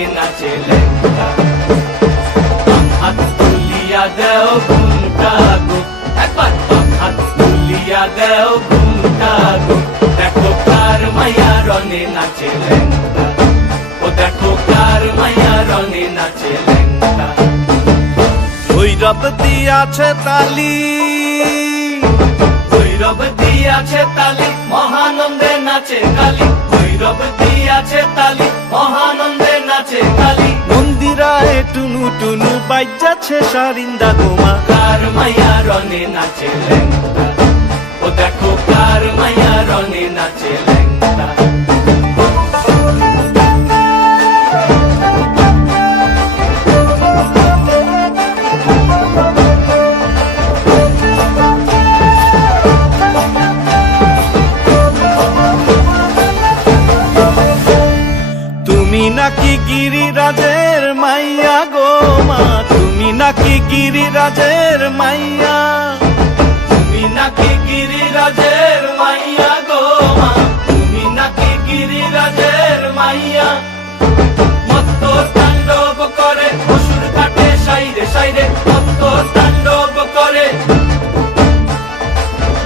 রনে নাচে লেঙ্গা। হাত তুলিয়া দেও ঘুমটা গো, একবার হাত তুলিয়া দেও ঘুমটা গো, দেখো কার মাইয়া রনে নাচে লেঙ্গা, ও দেখো কার মাইয়া রনে নাচে লেঙ্গা। ভৈরব দিয়াছে তালি, ভৈরব দিয়াছে তালি, মহানন্দে নাচে কালী, ভৈরব দিয়াছে তালি, মহানন্দে নাচে কালী। মন্দিরায় টুনু টুনু বাজ্যাছে সারিন্দা গোমা, কার মাইয়া রনে নাচে লেঙ্গা, ও দেখো কার মাইয়া রনে নাচে লেঙ্গা। তুমি নাকি গিরিরাজের মাইয়া গো মা, তুমি নাকি গিরিরাজের মাইয়া, তুমি নাকি গিরিরাজের মাইয়া গো মা, তুমি নাকি গিরিরাজের মাইয়া। মত্ত তাণ্ডব করে অসুর কাটে সাইরে সাইরে, মত্ত তাণ্ডব করে,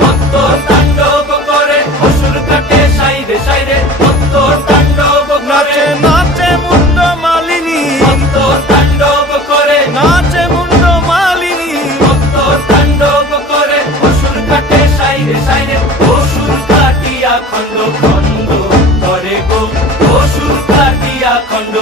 মত্ত তাণ্ডব করে অসুর কাটে সাইরে সাইরে, মত্ত তাণ্ডব করে। নাচে নাচে মুন্ড মালিনী, মত্ত তাণ্ডব করে, নাচে মুন্ড মালিনী, মত্ত তাণ্ডব করে অসুর কাটে সাইরে সাইরে, অসুর কাটিয়া খণ্ড খণ্ড করে গো, অসুর কাটিয়া খণ্ড